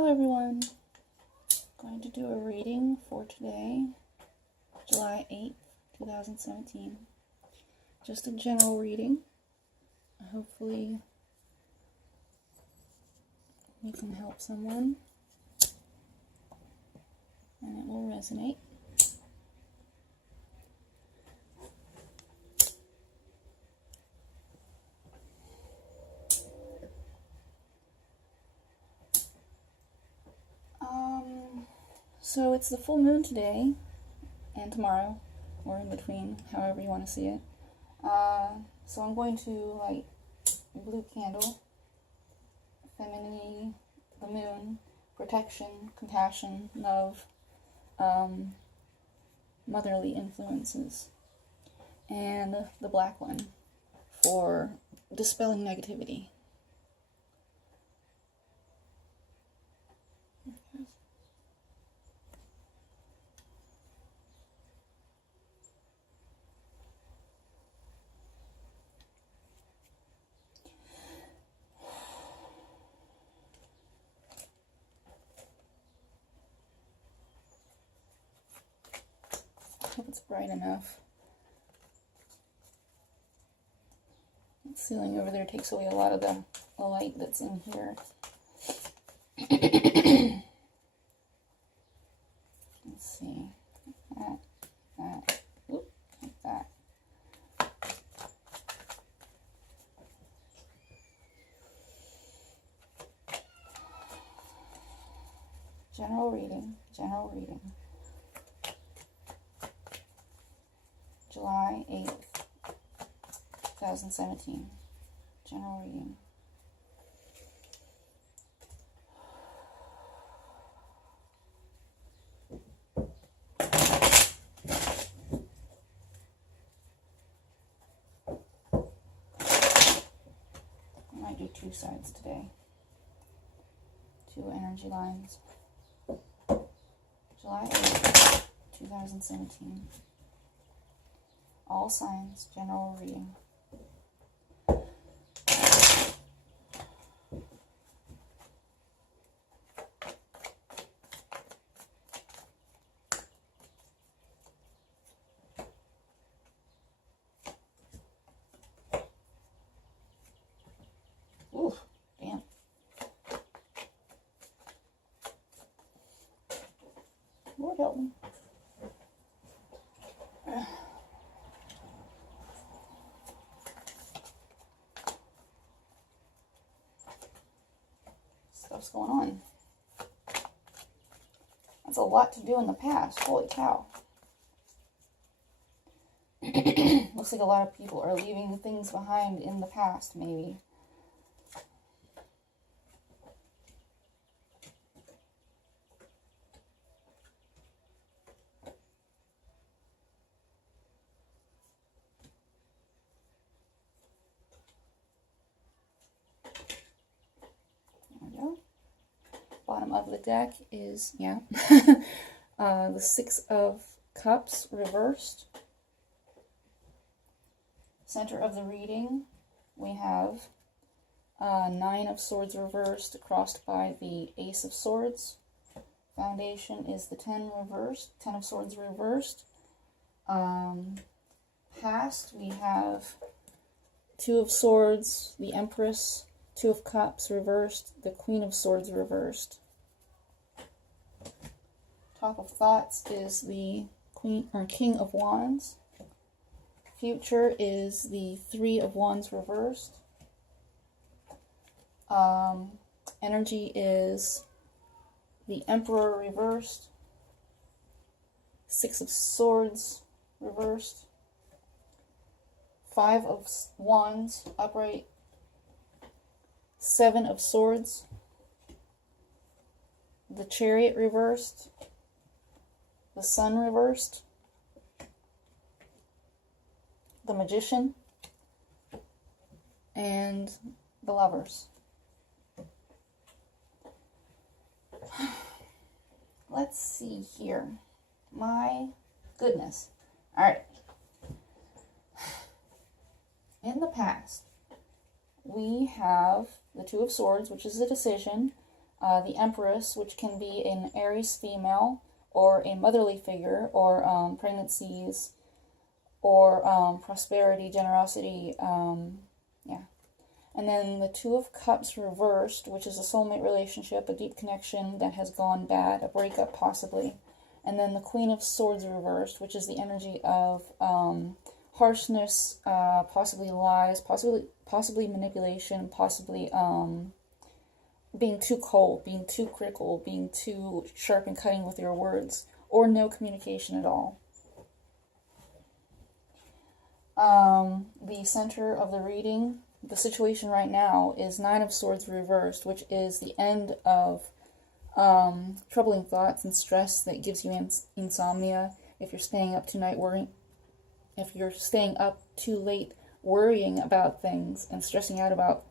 Hello everyone, going to do a reading for today, July 8th, 2017. Just a general reading. Hopefully we can help someone and it will resonate. So it's the full moon today and tomorrow, or in between, however you want to see it. So I'm going to light a blue candle, femininity, the moon, protection, compassion, love, motherly influences, and the black one for dispelling negativity. I hope it's bright enough. The ceiling over there takes away a lot of the light that's in here. Let's see. That. Oop, like that. General reading. July 8th, 2017. General reading. I might do two sides today. Two energy lines. July 8th, 2017. All signs, general reading. Ooh, damn. Lord help me. Stuff's going on. That's a lot to do in the past. Holy cow. Looks like a lot of people are leaving things behind in the past, maybe. Bottom of the deck is, the Six of Cups reversed. Center of the reading, we have Nine of Swords reversed, crossed by the Ace of Swords. Foundation is the 10 reversed, 10 of Swords reversed. Past, we have Two of Swords, the Empress, Two of Cups reversed, the Queen of Swords reversed. Top of Thoughts is the King of Wands. Future is the Three of Wands reversed. Energy is the Emperor reversed. Six of Swords reversed. Five of Wands upright. Seven of Swords. The Chariot reversed. The Sun reversed. The Magician. And the Lovers. Let's see here. My goodness. Alright. In the past, we have the Two of Swords, which is a decision. The Empress, which can be an Aries female, or a motherly figure, or pregnancies, or prosperity, generosity, yeah. And then the Two of Cups reversed, which is a soulmate relationship, a deep connection that has gone bad, a breakup possibly. And then the Queen of Swords reversed, which is the energy of harshness, possibly lies, possibly manipulation, possibly being too cold, being too critical, being too sharp and cutting with your words, or no communication at all. The center of the reading, the situation right now, is Nine of Swords reversed, which is the end of troubling thoughts and stress that gives you insomnia. If you're staying up tonight worrying, if you're staying up too late worrying about things and stressing out about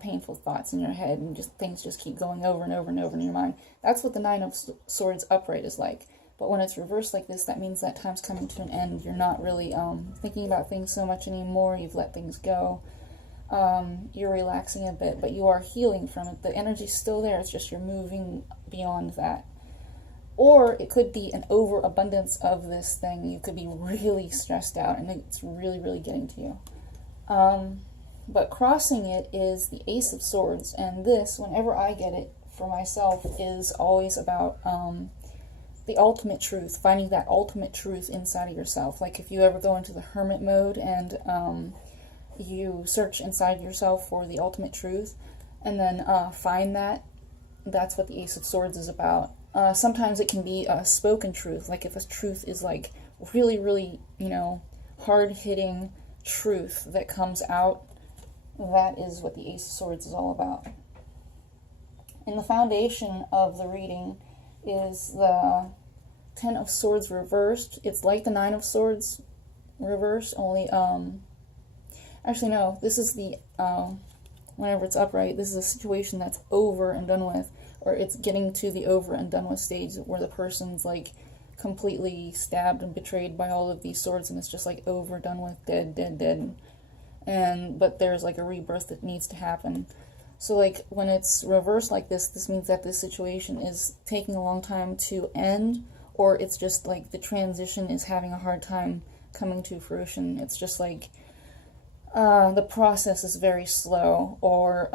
painful thoughts in your head, and just things just keep going over and over and over in your mind, that's what the Nine of Swords upright is like. But when it's reversed like this, that means that time's coming to an end. You're not really thinking about things so much anymore. You've let things go. You're relaxing a bit, but you are healing from it. The energy's still there. It's just you're moving beyond that. Or it could be an overabundance of this thing. You could be really stressed out, and it's really, really getting to you. But crossing it is the Ace of Swords, and this, whenever I get it for myself, is always about the ultimate truth, finding that ultimate truth inside of yourself. Like if you ever go into the hermit mode and you search inside yourself for the ultimate truth, and then find that, that's what the Ace of Swords is about. Sometimes it can be a spoken truth, like if a truth is like really, really, hard-hitting truth that comes out, that is what the Ace of Swords is all about. And the foundation of the reading is the Ten of Swords reversed. It's like the Nine of Swords reversed, only, actually no, this is the, whenever it's upright, this is a situation that's over and done with, or it's getting to the over and done with stage where the person's like completely stabbed and betrayed by all of these swords, and it's just like over, done with, dead, dead, dead. But there's like a rebirth that needs to happen. So like when it's reversed like this means that this situation is taking a long time to end, or it's just like the transition is having a hard time coming to fruition. It's just like the process is very slow, or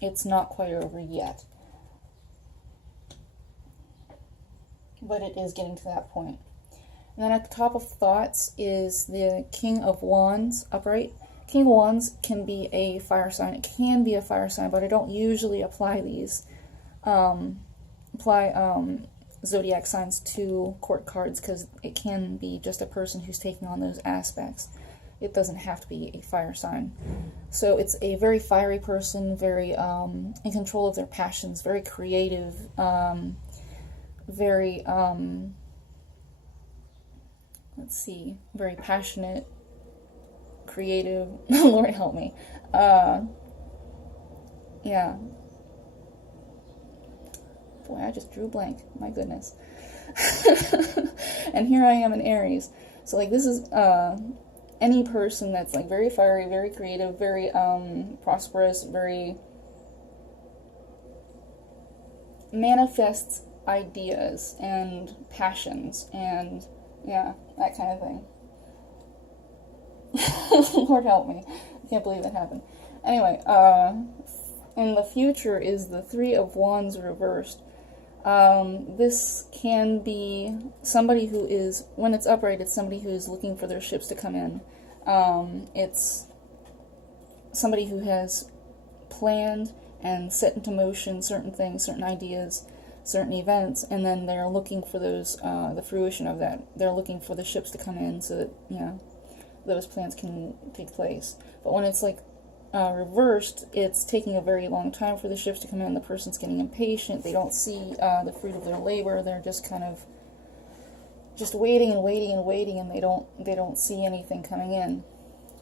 it's not quite over yet. But it is getting to that point. And then at the top of thoughts is the King of Wands upright. King of Wands can be a fire sign. It can be a fire sign, but I don't usually apply these. Zodiac signs to court cards, because it can be just a person who's taking on those aspects. It doesn't have to be a fire sign. So it's a very fiery person, very in control of their passions, very creative, very, very passionate, creative. Lord help me. Yeah. Boy, I just drew a blank. My goodness. And here I am in Aries. So like this is any person that's like very fiery, very creative, very prosperous, very manifests ideas and passions and yeah, that kind of thing. Lord help me. I can't believe that happened. Anyway, in the future is the Three of Wands reversed. This can be somebody who is, when it's upright, it's somebody who is looking for their ships to come in. It's somebody who has planned and set into motion certain things, certain ideas, certain events, and then they're looking for those, the fruition of that. They're looking for the ships to come in so that, those plans can take place. But when it's like reversed, it's taking a very long time for the ships to come in. The person's getting impatient. They don't see the fruit of their labor. They're just kind of just waiting and waiting and waiting, and they don't see anything coming in.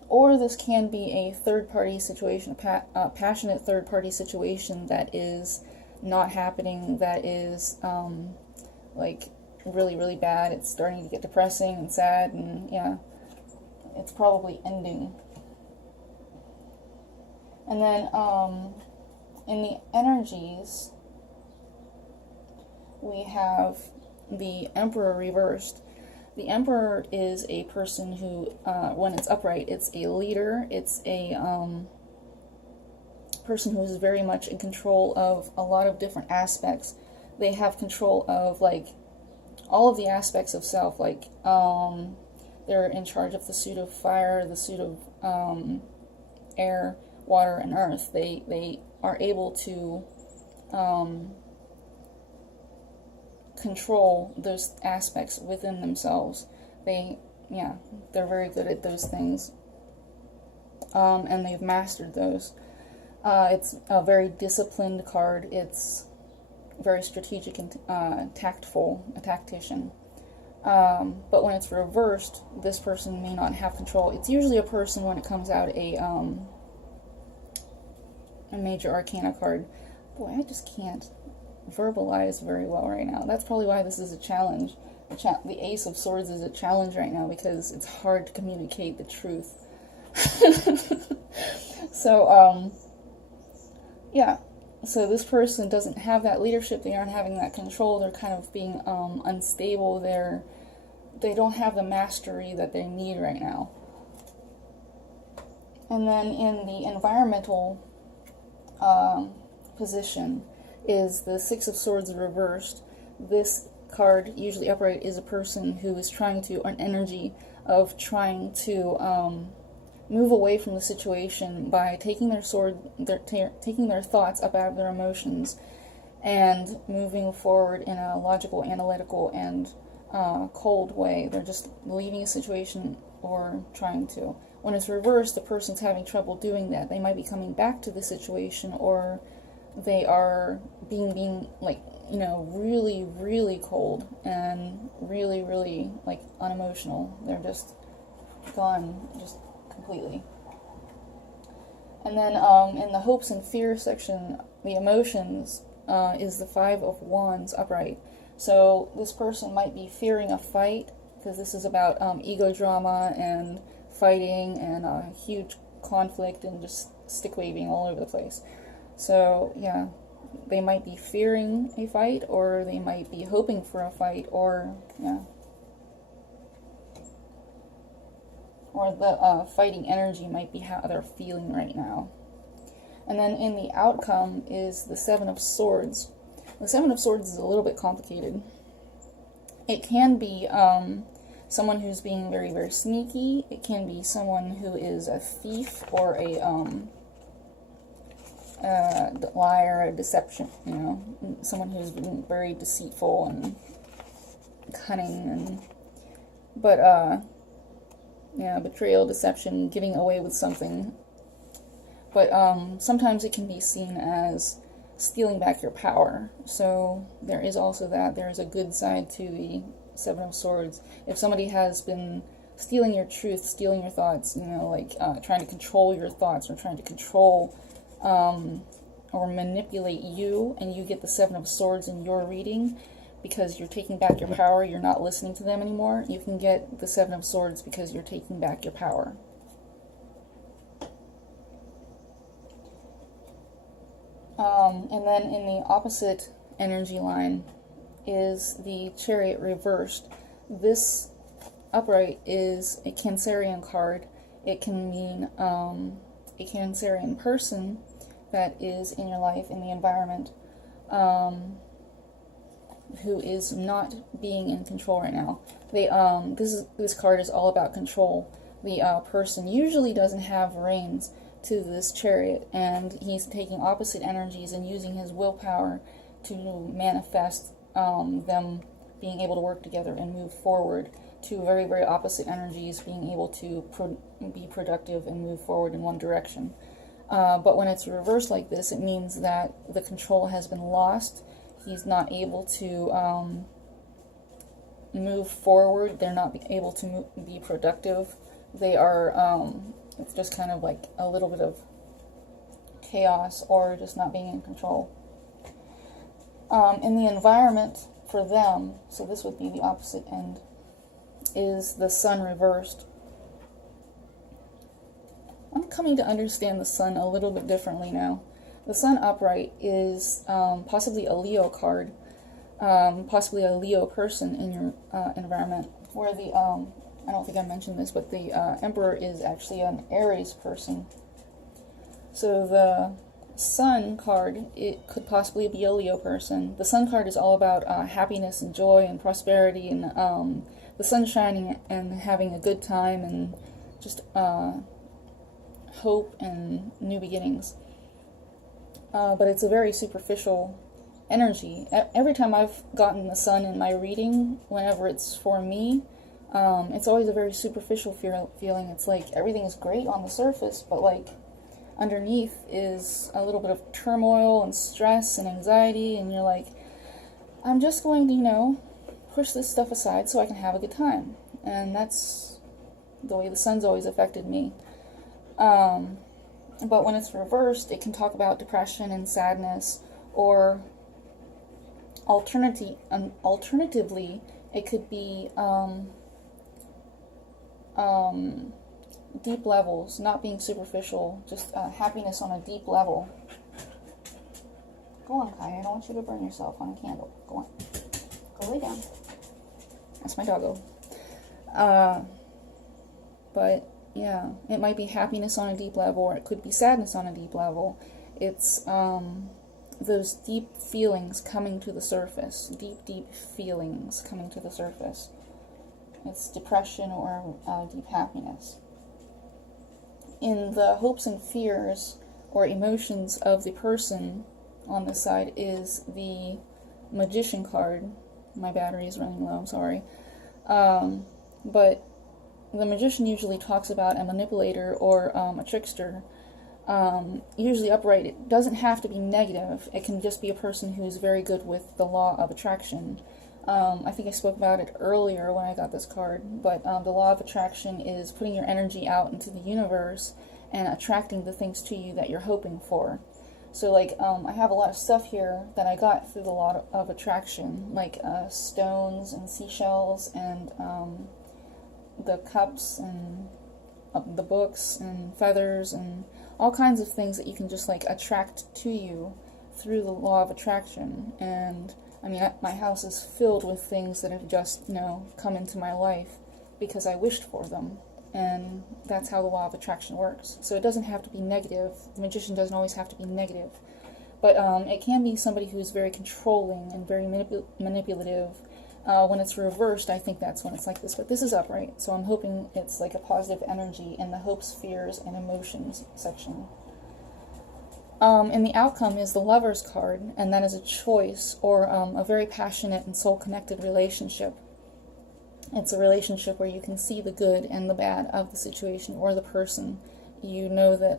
Or this can be a third-party situation, a passionate third-party situation that is not happening, that is like really, really bad. It's starting to get depressing and sad, and yeah, it's probably ending. And then In the energies, we have the Emperor reversed. The Emperor is a person who, when it's upright, it's a leader. It's a person who is very much in control of a lot of different aspects. They have control of, like, all of the aspects of self. Like, they're in charge of the suit of fire, the suit of air, water, and earth. They are able to control those aspects within themselves. They're very good at those things, and they've mastered those. It's a very disciplined card. It's very strategic and tactful, a tactician. But when it's reversed, this person may not have control. It's usually a person, when it comes out, a major arcana card. Boy, I just can't verbalize very well right now. That's probably why this is a challenge. The Ace of Swords is a challenge right now because it's hard to communicate the truth. So, yeah. So this person doesn't have that leadership. They aren't having that control. They're kind of being unstable. They don't have the mastery that they need right now. And then in the environmental position is the Six of Swords reversed. This card, usually upright, is a person who is trying to, an energy of trying to move away from the situation by taking their taking their thoughts up out of their emotions and moving forward in a logical, analytical, and cold way. They're just leaving a situation or trying to. When it's reversed, the person's having trouble doing that. They might be coming back to the situation, or they are being like, really, really cold and really, really, like, unemotional. They're just gone, just completely. And then in the hopes and fears section, the emotions is the Five of Wands upright. So this person might be fearing a fight, because this is about ego drama and fighting and huge conflict and just stick waving all over the place. So yeah, they might be fearing a fight, or they might be hoping for a fight, or the fighting energy might be how they're feeling right now. And then in the outcome is the Seven of Swords. The Seven of Swords is a little bit complicated. It can be someone who's being very, very sneaky. It can be someone who is a thief or a liar, a deception, someone who's been very deceitful and cunning, betrayal, deception, getting away with something. But sometimes it can be seen as stealing back your power. So there is also that. There is a good side to the Seven of Swords. If somebody has been stealing your truth, stealing your thoughts, trying to control your thoughts, or trying to control or manipulate you, and you get the Seven of Swords in your reading because you're taking back your power, you're not listening to them anymore, you can get the Seven of Swords because you're taking back your power. And then in the opposite energy line is the Chariot reversed. This upright is a Cancerian card. It can mean a Cancerian person that is in your life, in the environment, who is not being in control right now. This card is all about control. The person usually doesn't have reins to this Chariot, and he's taking opposite energies and using his willpower to manifest them being able to work together and move forward. Two very, very opposite energies being able to be productive and move forward in one direction. But when it's reversed like this, it means that the control has been lost. He's not able to move forward. They're not able to be productive. They are, it's just kind of like a little bit of chaos, or just not being in control. In the environment for them, so this would be the opposite end, is the Sun reversed. I'm coming to understand the Sun a little bit differently now. The Sun upright is possibly a Leo card, possibly a Leo person in your environment, where the, I don't think I mentioned this, but the Emperor is actually an Aries person. So the Sun card, it could possibly be a Leo person. The Sun card is all about happiness and joy and prosperity and the sun shining and having a good time and just hope and new beginnings. But it's a very superficial energy. Every time I've gotten the Sun in my reading, whenever it's for me, it's always a very superficial feeling. It's like everything is great on the surface, but like underneath is a little bit of turmoil and stress and anxiety, and you're like, I'm just going to, push this stuff aside so I can have a good time. And that's the way the Sun's always affected me. But when it's reversed, it can talk about depression and sadness, or alternatively, it could be deep levels, not being superficial, just happiness on a deep level. Go on, Kai, I don't want you to burn yourself on a candle. Go on. Go lay down. That's my doggo. But yeah, it might be happiness on a deep level, or it could be sadness on a deep level. It's those deep feelings coming to the surface. Deep feelings coming to the surface. It's depression or deep happiness. In the hopes and fears or emotions of the person on this side is the Magician card. My battery is running low, I'm sorry. But the Magician usually talks about a manipulator or a trickster. Usually upright, it doesn't have to be negative. It can just be a person who's very good with the law of attraction. I think I spoke about it earlier when I got this card, but the law of attraction is putting your energy out into the universe and attracting the things to you that you're hoping for. So like, I have a lot of stuff here that I got through the law of attraction, like stones and seashells and the cups and the books and feathers and all kinds of things that you can just like attract to you through the law of attraction. And I mean, my house is filled with things that have just, come into my life because I wished for them. And that's how the law of attraction works. So it doesn't have to be negative. The Magician doesn't always have to be negative. But it can be somebody who's very controlling and very manipulative. When it's reversed, I think that's when it's like this. But this is upright, so I'm hoping it's like a positive energy in the hopes, fears, and emotions section. And the outcome is the Lover's card, and that is a choice or a very passionate and soul-connected relationship. It's a relationship where you can see the good and the bad of the situation or the person. You know that,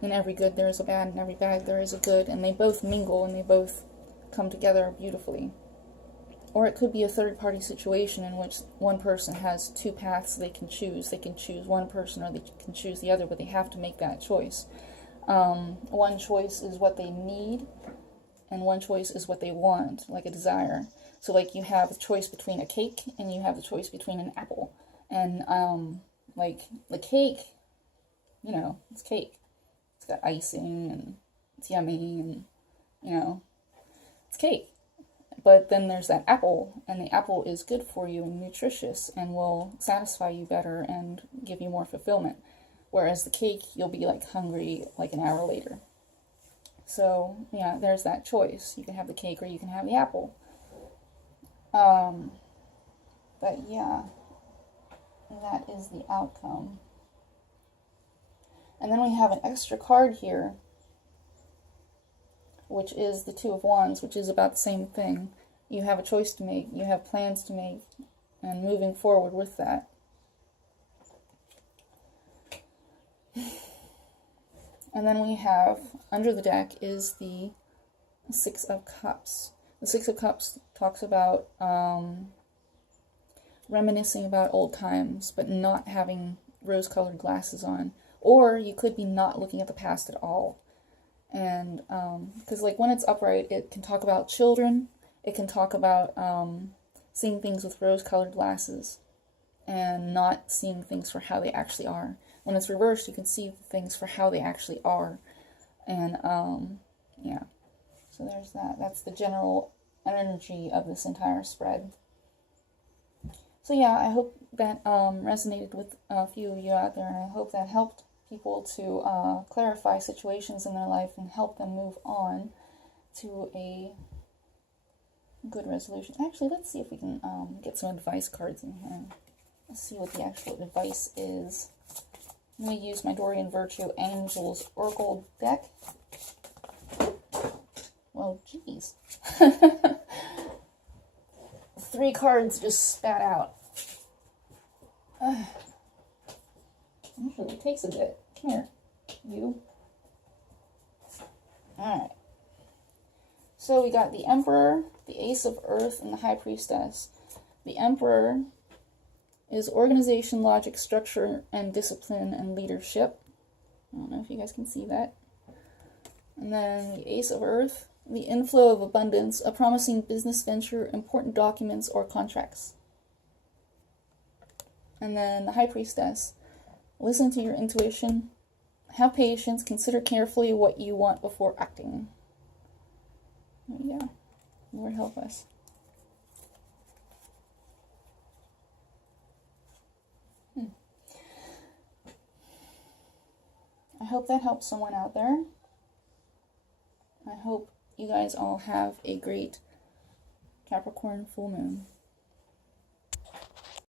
in every good there is a bad, and every bad there is a good, and they both mingle and they both come together beautifully. Or it could be a third-party situation in which one person has two paths they can choose. They can choose one person or they can choose the other, but they have to make that choice. One choice is what they need, and one choice is what they want, like a desire. So like you have a choice between a cake and you have the choice between an apple. And like the cake, it's cake. It's got icing and it's yummy and, it's cake. But then there's that apple, and the apple is good for you and nutritious and will satisfy you better and give you more fulfillment. Whereas the cake, you'll be like hungry like an hour later. So, yeah, there's that choice. You can have the cake or you can have the apple. But yeah, that is the outcome. And then we have an extra card here, which is the Two of Wands, which is about the same thing. You have a choice to make, you have plans to make, and moving forward with that. And then we have, under the deck, is the Six of Cups. The Six of Cups talks about reminiscing about old times, but not having rose-colored glasses on. Or you could be not looking at the past at all. And, because like when it's upright, it can talk about children, it can talk about seeing things with rose-colored glasses and not seeing things for how they actually are. When it's reversed, you can see things for how they actually are. And yeah, so there's that. That's the general energy of this entire spread. So yeah, I hope that resonated with a few of you out there, and I hope that helped people to clarify situations in their life and help them move on to a good resolution. Actually, let's see if we can get some advice cards in here. Let's see what the actual advice is. I'm going to use my Dorian Virtue Angels Oracle deck. Well, geez. 3 cards just spat out. Actually, it takes a bit. Come here, you. Alright. So we got the Emperor, the Ace of Earth, and the High Priestess. The Emperor is organization, logic, structure, and discipline, and leadership. I don't know if you guys can see that. And then the Ace of Earth, the inflow of abundance, a promising business venture, important documents, or contracts. And then the High Priestess, listen to your intuition, have patience, consider carefully what you want before acting. There you go. Lord help us. I hope that helps someone out there. I hope you guys all have a great Capricorn full moon.